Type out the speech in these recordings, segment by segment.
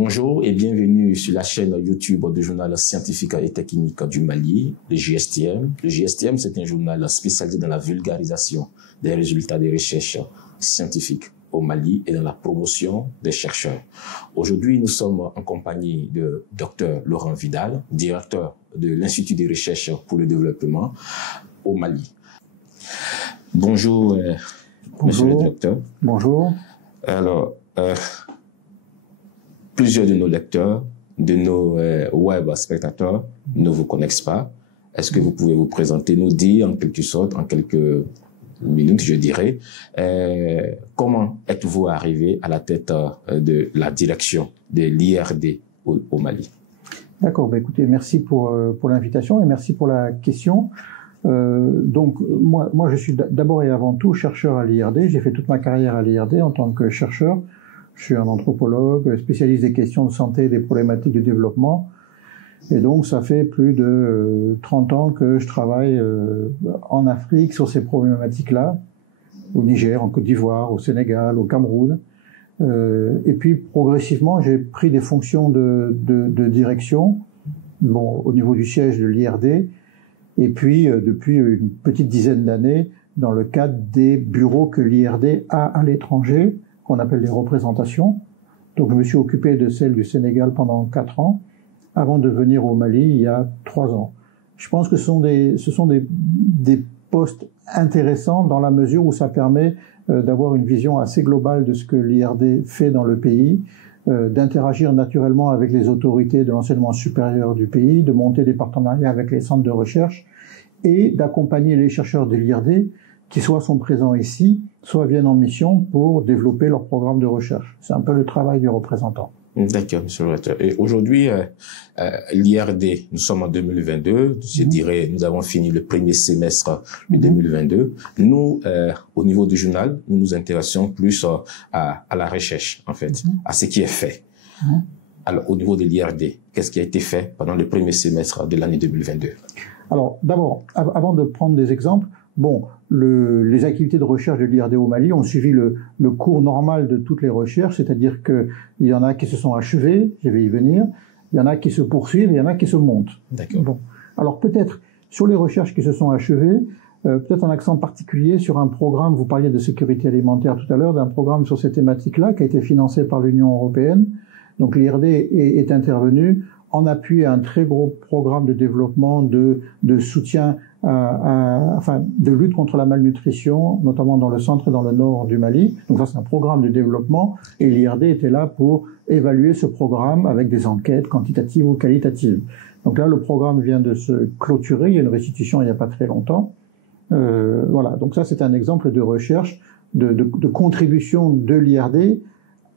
Bonjour et bienvenue sur la chaîne YouTube du journal scientifique et technique du Mali, le JSTM. Le JSTM, c'est un journal spécialisé dans la vulgarisation des résultats des recherches scientifiques au Mali et dans la promotion des chercheurs. Aujourd'hui, nous sommes en compagnie de Dr Laurent Vidal, directeur de l'Institut de recherche pour le développement au Mali. Bonjour, monsieur le directeur. Bonjour. Alors, plusieurs de nos lecteurs, de nos web spectateurs ne vous connaissent pas. Est-ce que vous pouvez vous présenter, nous dire en quelque sorte, en quelques minutes, je dirais, comment êtes-vous arrivé à la tête de la direction de l'IRD au Mali? D'accord, écoutez, merci pour l'invitation et merci pour la question. Donc, moi, je suis d'abord et avant tout chercheur à l'IRD. J'ai fait toute ma carrière à l'IRD en tant que chercheur. Je suis un anthropologue, spécialiste des questions de santé et des problématiques de développement. Et donc, ça fait plus de 30 ans que je travaille en Afrique sur ces problématiques-là, au Niger, en Côte d'Ivoire, au Sénégal, au Cameroun. Et puis, progressivement, j'ai pris des fonctions de direction, bon, au niveau du siège de l'IRD, et puis, depuis une petite dizaine d'années, dans le cadre des bureaux que l'IRD a à l'étranger, qu'on appelle des représentations. Donc, je me suis occupé de celle du Sénégal pendant 4 ans, avant de venir au Mali il y a 3 ans. Je pense que ce sont des postes intéressants dans la mesure où ça permet d'avoir une vision assez globale de ce que l'IRD fait dans le pays, d'interagir naturellement avec les autorités de l'enseignement supérieur du pays, de monter des partenariats avec les centres de recherche et d'accompagner les chercheurs de l'IRD qui soit sont présents ici, soit viennent en mission pour développer leur programme de recherche. C'est un peu le travail du représentant. D'accord, monsieur le directeur. Et aujourd'hui, l'IRD, nous sommes en 2022, je dirais, nous avons fini le premier semestre de 2022. Nous, au niveau du journal, nous nous intéressons plus à la recherche, en fait, à ce qui est fait. Alors, au niveau de l'IRD, qu'est-ce qui a été fait pendant le premier semestre de l'année 2022? Alors, d'abord, avant de prendre des exemples, bon, les activités de recherche de l'IRD au Mali ont suivi le cours normal de toutes les recherches, c'est-à-dire que il y en a qui se sont achevées, je vais y venir, il y en a qui se poursuivent, il y en a qui se montent. D'accord. Bon. Alors peut-être, sur les recherches qui se sont achevées, peut-être un accent particulier sur un programme, vous parliez de sécurité alimentaire tout à l'heure, d'un programme sur ces thématiques-là qui a été financé par l'Union européenne. Donc l'IRD est intervenu en appui à un très gros programme de développement de soutien enfin, de lutte contre la malnutrition, notamment dans le centre et dans le nord du Mali. Donc ça, c'est un programme de développement et l'IRD était là pour évaluer ce programme avec des enquêtes quantitatives ou qualitatives. Donc là, le programme vient de se clôturer. Il y a une restitution il n'y a pas très longtemps. Voilà. Donc ça, c'est un exemple de recherche, de contribution de l'IRD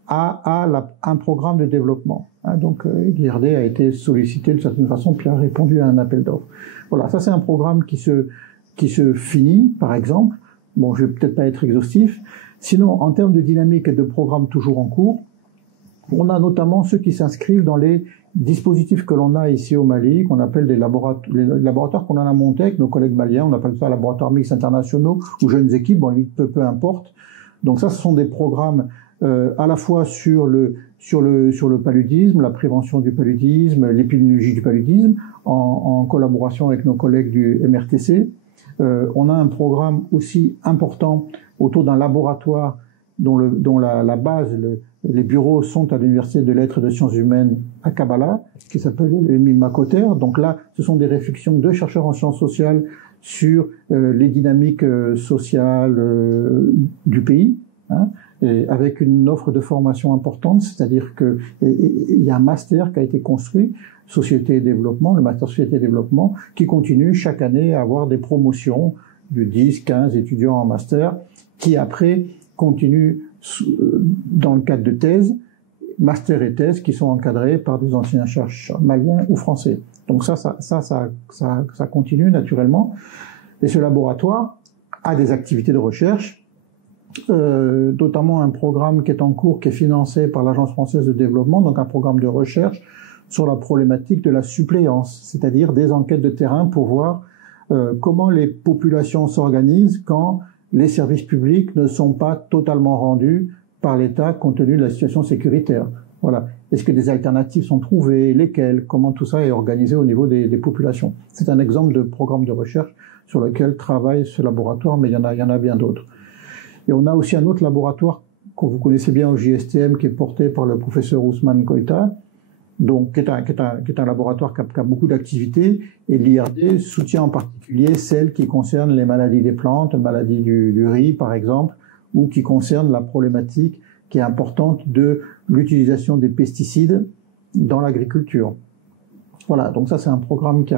à un programme de développement. Donc l'IRD a été sollicité de certaine façon puis a répondu à un appel d'offres. Voilà, ça c'est un programme qui se finit, par exemple. Bon, je vais peut-être pas être exhaustif. Sinon, en termes de dynamique et de programmes toujours en cours, on a notamment ceux qui s'inscrivent dans les dispositifs que l'on a ici au Mali, qu'on appelle les laboratoires qu'on en a montés avec nos collègues maliens. On appelle ça laboratoires mixtes internationaux ou jeunes équipes, bon, peu importe. Donc ça, ce sont des programmes à la fois sur le paludisme, la prévention du paludisme, l'épidémiologie du paludisme, en collaboration avec nos collègues du MRTC. On a un programme aussi important autour d'un laboratoire dont la base, les bureaux sont à l'Université de lettres et de sciences humaines à Kabbalah, qui s'appelle l'EMI Makoter. Donc là, ce sont des réflexions de chercheurs en sciences sociales sur les dynamiques sociales du pays, et avec une offre de formation importante, c'est-à-dire que il y a un master qui a été construit, Société et Développement, le master Société et Développement, qui continue chaque année à avoir des promotions de 10, 15 étudiants en master, qui après continuent dans le cadre de thèses, master et thèses, qui sont encadrés par des anciens chercheurs maliens ou français. Donc ça continue naturellement. Et ce laboratoire a des activités de recherche, notamment un programme qui est en cours, qui est financé par l'Agence française de développement, donc un programme de recherche sur la problématique de la suppléance, c'est-à-dire des enquêtes de terrain pour voir comment les populations s'organisent quand les services publics ne sont pas totalement rendus par l'État compte tenu de la situation sécuritaire. Voilà. Est-ce que des alternatives sont trouvées? Lesquelles? Comment tout ça est organisé au niveau des populations? C'est un exemple de programme de recherche sur lequel travaille ce laboratoire, mais il y en a bien d'autres. Et on a aussi un autre laboratoire que vous connaissez bien au JSTM, qui est porté par le professeur Ousmane Koïta, donc, qui est un laboratoire qui a beaucoup d'activités, et l'IRD soutient en particulier celles qui concernent les maladies des plantes, maladies du riz, par exemple, ou qui concernent la problématique qui est importante de l'utilisation des pesticides dans l'agriculture. Voilà, donc ça c'est un programme qui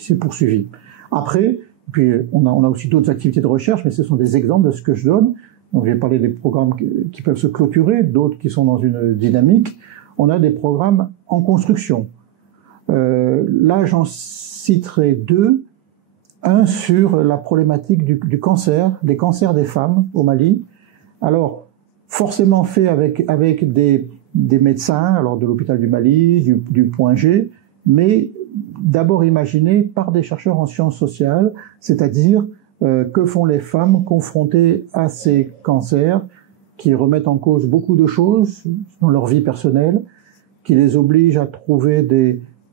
s'est poursuivi. Après, puis on a aussi d'autres activités de recherche, mais ce sont des exemples de ce que je donne. Donc j'ai parlé des programmes qui peuvent se clôturer, d'autres qui sont dans une dynamique. On a des programmes en construction. Là, j'en citerai deux. Un sur la problématique du cancer, des cancers des femmes au Mali. Alors, forcément fait avec des médecins, alors de l'hôpital du Mali, du Point G, mais d'abord imaginé par des chercheurs en sciences sociales, c'est-à-dire que font les femmes confrontées à ces cancers qui remettent en cause beaucoup de choses dans leur vie personnelle, qui les obligent à trouver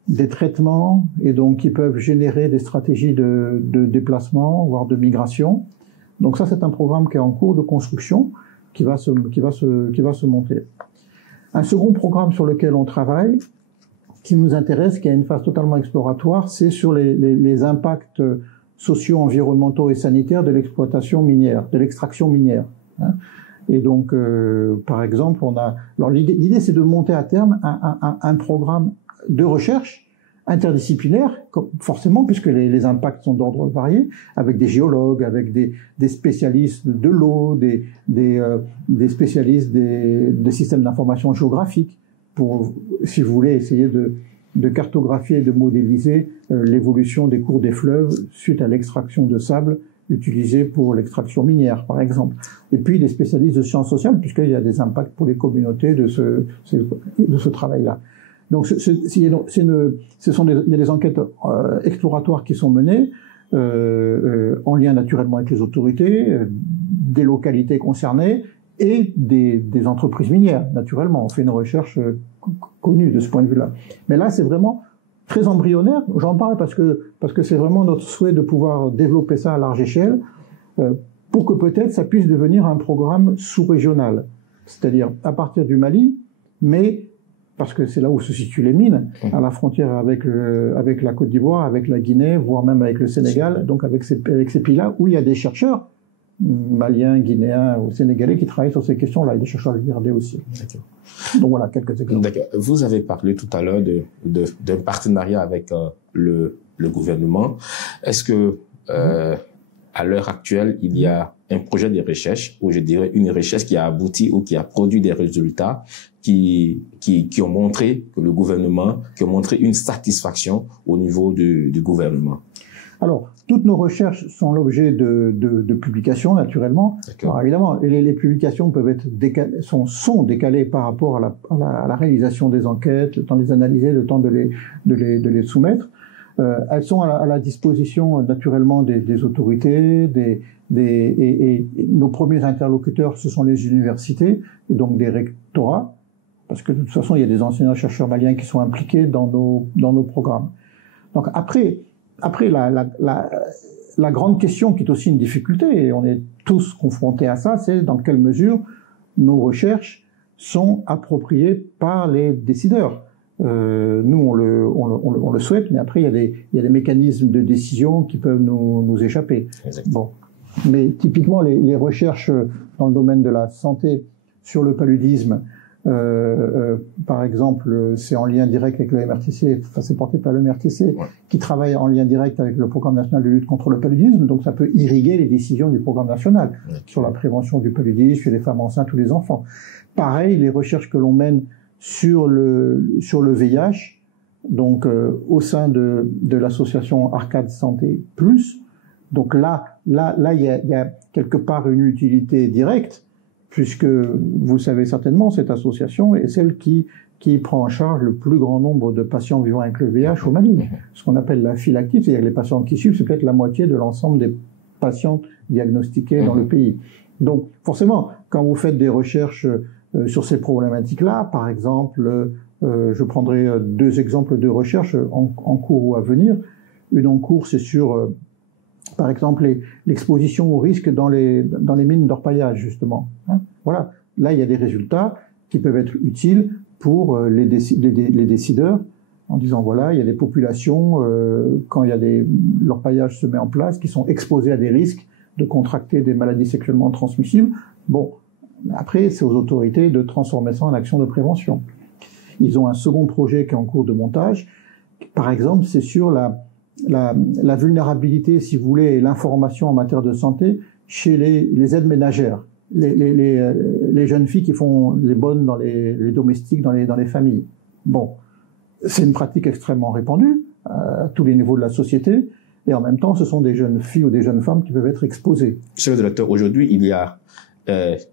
des traitements et donc qui peuvent générer des stratégies de déplacement, voire de migration. Donc ça, c'est un programme qui est en cours de construction, qui va se monter. Un second programme sur lequel on travaille, qui nous intéresse, qui a une phase totalement exploratoire, c'est sur les impacts sociaux, environnementaux et sanitaires de l'exploitation minière, de l'extraction minière. Et donc, par exemple, alors l'idée, c'est de monter à terme un programme de recherche interdisciplinaire, forcément, puisque les impacts sont d'ordre varié, avec des géologues, avec des spécialistes de l'eau, des spécialistes des systèmes d'information géographique, pour, si vous voulez, essayer de cartographier et de modéliser l'évolution des cours des fleuves suite à l'extraction de sable utilisé pour l'extraction minière, par exemple. Et puis des spécialistes de sciences sociales, puisqu'il y a des impacts pour les communautés de ce travail-là. Donc, il y a des enquêtes exploratoires qui sont menées en lien naturellement avec les autorités, des localités concernées et des entreprises minières. Naturellement, on fait une recherche connue de ce point de vue-là. Mais là, c'est vraiment très embryonnaire. J'en parle parce que c'est vraiment notre souhait de pouvoir développer ça à large échelle pour que peut-être ça puisse devenir un programme sous-régional, c'est-à-dire à partir du Mali, mais parce que c'est là où se situent les mines, à la frontière avec la Côte d'Ivoire, avec la Guinée, voire même avec le Sénégal, donc avec ces pays-là, où il y a des chercheurs maliens, guinéens ou sénégalais qui travaillent sur ces questions-là, et des chercheurs de l'IRD aussi. Donc voilà, quelques exemples. D'accord. Vous avez parlé tout à l'heure d'un partenariat avec le gouvernement. Est-ce que à l'heure actuelle, il y a un projet de recherche, ou je dirais une recherche qui a abouti ou qui a produit des résultats qui ont montré que le gouvernement, qui ont montré une satisfaction au niveau du gouvernement? Alors, toutes nos recherches sont l'objet de publications, naturellement. Alors, évidemment, les publications peuvent être sont décalées par rapport à la réalisation des enquêtes, le temps de les analyser, le temps de les soumettre. Elles sont à la disposition, naturellement, des autorités, et nos premiers interlocuteurs, ce sont les universités, et donc des rectorats, parce que de toute façon, il y a des enseignants-chercheurs maliens qui sont impliqués dans nos programmes. Donc après la grande question qui est aussi une difficulté, et on est tous confrontés à ça, c'est dans quelle mesure nos recherches sont appropriées par les décideurs. Nous, on le souhaite, mais après, il y a des mécanismes de décision qui peuvent nous échapper. Bon. Mais typiquement, les recherches dans le domaine de la santé sur le paludisme, par exemple, c'est en lien direct avec le MRTC, enfin c'est porté par le MRTC, qui travaille en lien direct avec le Programme national de lutte contre le paludisme, donc ça peut irriguer les décisions du Programme national sur la prévention du paludisme chez les femmes enceintes ou les enfants. Pareil, les recherches que l'on mène sur le VIH, donc au sein de l'association Arcade Santé Plus, donc là il y a quelque part une utilité directe, puisque vous savez certainement, cette association est celle qui prend en charge le plus grand nombre de patients vivant avec le VIH au Mali. Ce qu'on appelle la file active, c'est-à-dire que les patients qui suivent, c'est peut-être la moitié de l'ensemble des patients diagnostiqués dans le pays. Donc, forcément, quand vous faites des recherches sur ces problématiques-là. Par exemple, je prendrai 2 exemples de recherche en cours ou à venir. Une en cours, c'est sur, par exemple, l'exposition au risque dans les mines d'orpaillage, justement. Hein, voilà. Là, il y a des résultats qui peuvent être utiles pour les décideurs, en disant, voilà, il y a des populations, quand l'orpaillage se met en place, qui sont exposées à des risques de contracter des maladies sexuellement transmissibles. Bon, après, c'est aux autorités de transformer ça en action de prévention. Ils ont un second projet qui est en cours de montage. Par exemple, c'est sur la vulnérabilité, si vous voulez, et l'information en matière de santé chez les aides ménagères, les jeunes filles qui font les bonnes dans les domestiques, dans les familles. Bon, c'est une pratique extrêmement répandue à tous les niveaux de la société, et en même temps, ce sont des jeunes filles ou des jeunes femmes qui peuvent être exposées. Monsieur le directeur, aujourd'hui, il y a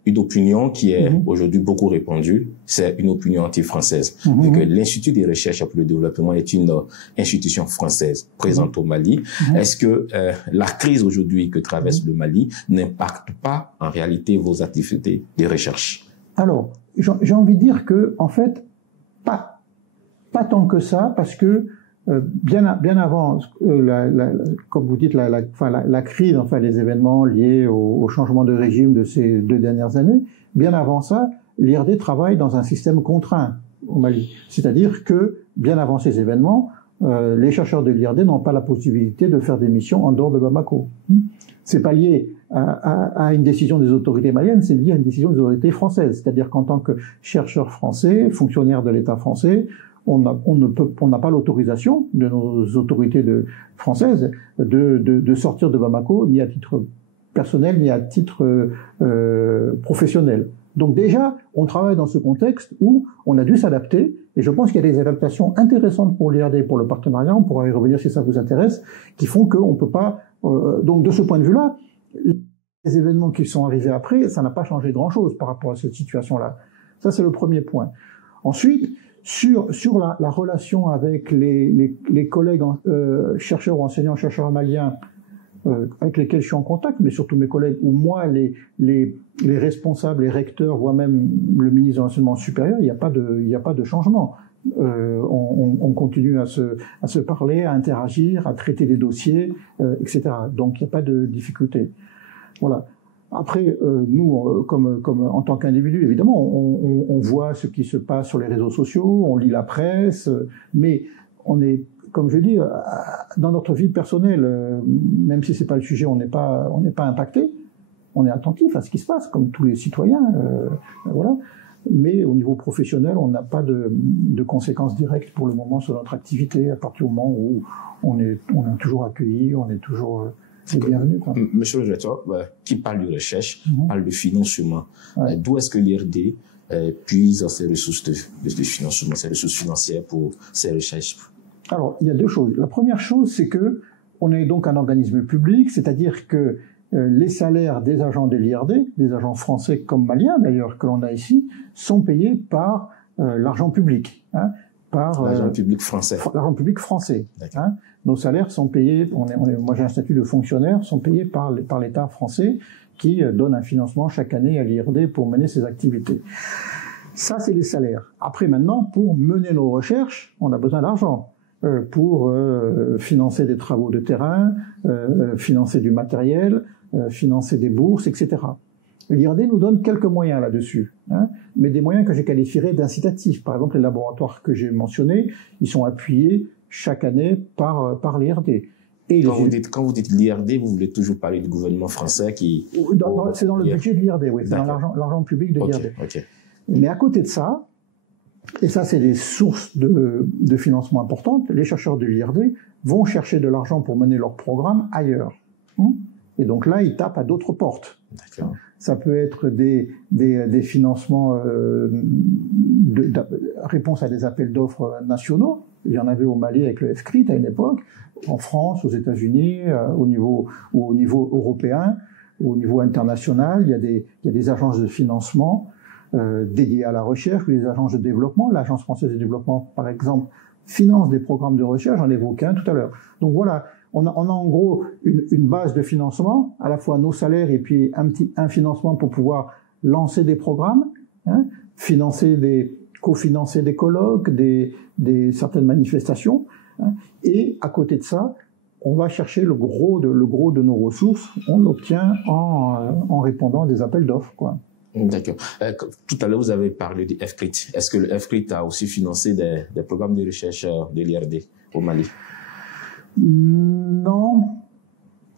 une opinion qui est aujourd'hui beaucoup répandue, c'est une opinion anti-française. Et que l'Institut des recherches pour le développement est une institution française présente au Mali. Est-ce que la crise aujourd'hui que traverse le Mali n'impacte pas en réalité vos activités de recherche? Alors, j'ai envie de dire que, en fait, pas tant que ça, parce que bien avant, comme vous dites, la crise, enfin les événements liés au changement de régime de ces 2 dernières années, bien avant ça, l'IRD travaille dans un système contraint au Mali. C'est-à-dire que, bien avant ces événements, les chercheurs de l'IRD n'ont pas la possibilité de faire des missions en dehors de Bamako. C'est pas lié à une décision des autorités maliennes, c'est lié à une décision des autorités françaises. C'est-à-dire qu'en tant que chercheur français, fonctionnaire de l'État français, on n'a pas l'autorisation de nos autorités françaises de sortir de Bamako, ni à titre personnel, ni à titre professionnel. Donc déjà, on travaille dans ce contexte où on a dû s'adapter, et je pense qu'il y a des adaptations intéressantes pour l'IRD et pour le partenariat, on pourra y revenir si ça vous intéresse, qui font qu'on peut pas... donc de ce point de vue-là, les événements qui sont arrivés après, ça n'a pas changé grand-chose par rapport à cette situation-là. Ça, c'est le premier point. Ensuite, sur la relation avec les collègues chercheurs ou enseignants-chercheurs maliens avec lesquels je suis en contact, mais surtout mes collègues, ou moi, les responsables, les recteurs, voire même le ministre de l'enseignement supérieur, il n'y a pas de changement. On continue à se parler, à interagir, à traiter des dossiers, etc. Donc il n'y a pas de difficulté. Voilà. Après, nous, comme en tant qu'individu, évidemment, on voit ce qui se passe sur les réseaux sociaux, on lit la presse, mais on est, comme je dis, dans notre vie personnelle, même si c'est pas le sujet, on n'est pas impacté, on est attentif à ce qui se passe, comme tous les citoyens, voilà. Mais au niveau professionnel, on n'a pas de conséquences directes pour le moment sur notre activité, à partir du moment où on est toujours accueilli, on est toujours bienvenu. Monsieur le directeur, qui parle de recherche, parle de financement. Ouais. D'où est-ce que l'IRD puise ses ressources de financement, ses ressources financières pour ses recherches? Alors, il y a 2 choses. La première chose, c'est que on est donc un organisme public, c'est-à-dire que les salaires des agents de l'IRD, des agents français comme maliens d'ailleurs que l'on a ici, sont payés par l'argent public. Hein, par l'argent public français. L'argent public français. Hein. Nos salaires sont payés, moi j'ai un statut de fonctionnaire, sont payés par l'État français qui donne un financement chaque année à l'IRD pour mener ses activités. Ça, c'est les salaires. Après, maintenant, pour mener nos recherches, on a besoin d'argent. Pour financer des travaux de terrain, financer du matériel, financer des bourses, etc. L'IRD nous donne quelques moyens là-dessus, hein, mais des moyens que je qualifierais d'incitatifs. Par exemple, les laboratoires que j'ai mentionnés, ils sont appuyés chaque année par l'IRD. Quand vous dites l'IRD, vous voulez toujours parler du gouvernement français qui... C'est dans le budget de l'IRD, oui, c'est dans l'argent public de l'IRD. Okay. Mais à côté de ça, et ça c'est des sources de financement importantes, les chercheurs de l'IRD vont chercher de l'argent pour mener leur programme ailleurs. Et donc là, ils tapent à d'autres portes. D'accord. Ça peut être des financements réponse à des appels d'offres nationaux. Il y en avait au Mali avec le FCRIT à une époque, en France, aux États-Unis, au niveau européen, au niveau international. Il y a des agences de financement dédiées à la recherche, des agences de développement. L'Agence française de développement, par exemple, finance des programmes de recherche, j'en évoquais un tout à l'heure. Donc voilà, on a en gros une base de financement, à la fois nos salaires et puis un financement pour pouvoir lancer des programmes, hein, cofinancer des colloques, certaines manifestations, hein, et à côté de ça, on va chercher le gros de nos ressources, on l'obtient en répondant à des appels d'offres, quoi. D'accord. Tout à l'heure, vous avez parlé du FCRIT. Est-ce que le FCRIT a aussi financé des programmes de recherche de l'IRD au Mali? Non,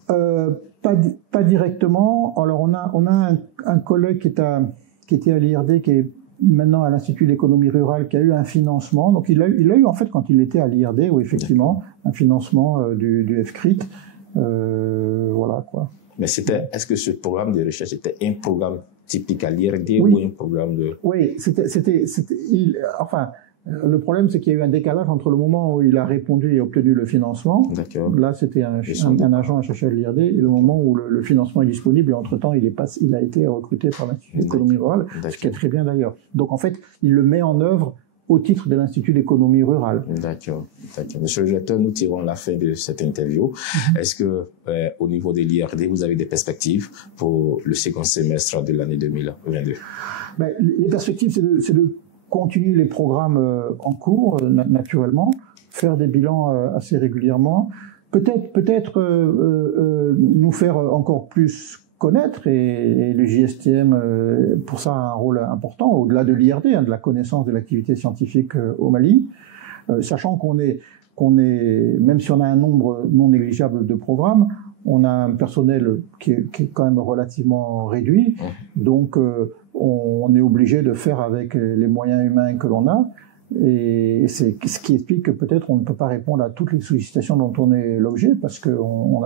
pas directement. Alors, on a un collègue qui était à l'IRD, qui est maintenant à l'Institut d'économie rurale, qui a eu un financement. Donc, il a eu, en fait, quand il était à l'IRD, oui, effectivement, un financement du FCRIT. Voilà, quoi. Mais est-ce que ce programme de recherche était un programme typique à l'IRD, oui, ou un programme de... Oui, enfin, le problème, c'est qu'il y a eu un décalage entre le moment où il a répondu et obtenu le financement. D'accord. Là, c'était un agent à chercher à l'IRD, et le moment où le financement est disponible, et entre-temps, il a été recruté par l'Institut d'économie rurale, ce qui est très bien d'ailleurs. Donc, en fait, il le met en œuvre au titre de l'Institut d'économie rurale. D'accord. Monsieur le directeur, nous tirons la fin de cette interview. Est-ce que, au niveau de l'IRD, vous avez des perspectives pour le second semestre de l'année 2022? Les perspectives, c'est de continuer les programmes en cours, naturellement, faire des bilans assez régulièrement, peut-être nous faire encore plus connaître, et le JSTM, pour ça, a un rôle important, au-delà de l'IRD, de la connaissance de l'activité scientifique au Mali, sachant qu'on est, même si on a un nombre non négligeable de programmes, on a un personnel qui est quand même relativement réduit, donc on est obligé de faire avec les moyens humains que l'on a, et c'est ce qui explique que peut-être on ne peut pas répondre à toutes les sollicitations dont on est l'objet, parce qu'on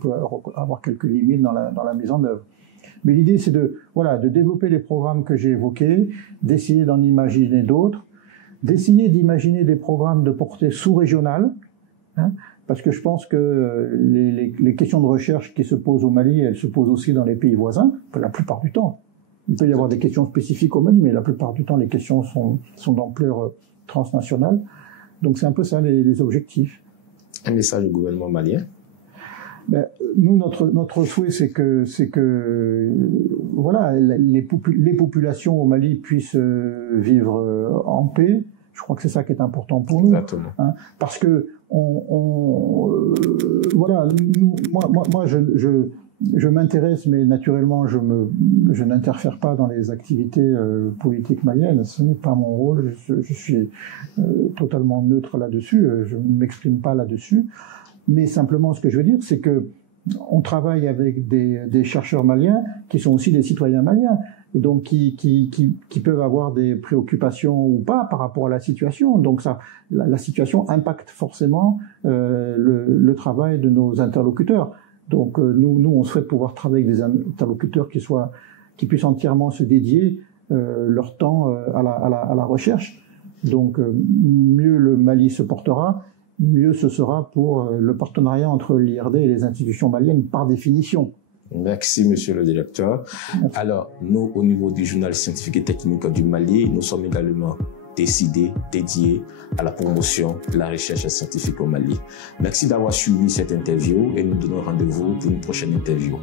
peut avoir quelques limites dans la mise en œuvre. Mais l'idée, c'est de développer les programmes que j'ai évoqués, d'essayer d'en imaginer d'autres, d'essayer d'imaginer des programmes de portée sous-régionale, hein, parce que je pense que les questions de recherche qui se posent au Mali, elles se posent aussi dans les pays voisins, la plupart du temps. Il peut y avoir des questions spécifiques au Mali, mais la plupart du temps, les questions sont d'ampleur transnationale. Donc, c'est un peu ça, les objectifs. Un message au gouvernement malien? Nous, notre souhait, c'est que voilà, les populations au Mali puissent vivre en paix. Je crois que c'est ça qui est important pour nous. Exactement. Hein, parce que voilà, moi, je m'intéresse, mais naturellement, je n'interfère pas dans les activités politiques maliennes. Ce n'est pas mon rôle. Je suis totalement neutre là-dessus. Je ne m'exprime pas là-dessus. Mais simplement, ce que je veux dire, c'est que on travaille avec des chercheurs maliens qui sont aussi des citoyens maliens, et donc qui peuvent avoir des préoccupations ou pas par rapport à la situation. Donc la situation impacte forcément le travail de nos interlocuteurs. Donc nous on souhaite pouvoir travailler avec des interlocuteurs qui puissent entièrement se dédier leur temps à la recherche. Donc mieux le Mali se portera, mieux ce sera pour le partenariat entre l'IRD et les institutions maliennes par définition. Merci, monsieur le directeur. Merci. Alors, nous, au niveau du journal scientifique et technique du Mali, nous sommes également dédiés à la promotion de la recherche scientifique au Mali. Merci d'avoir suivi cette interview et nous donnons rendez-vous pour une prochaine interview.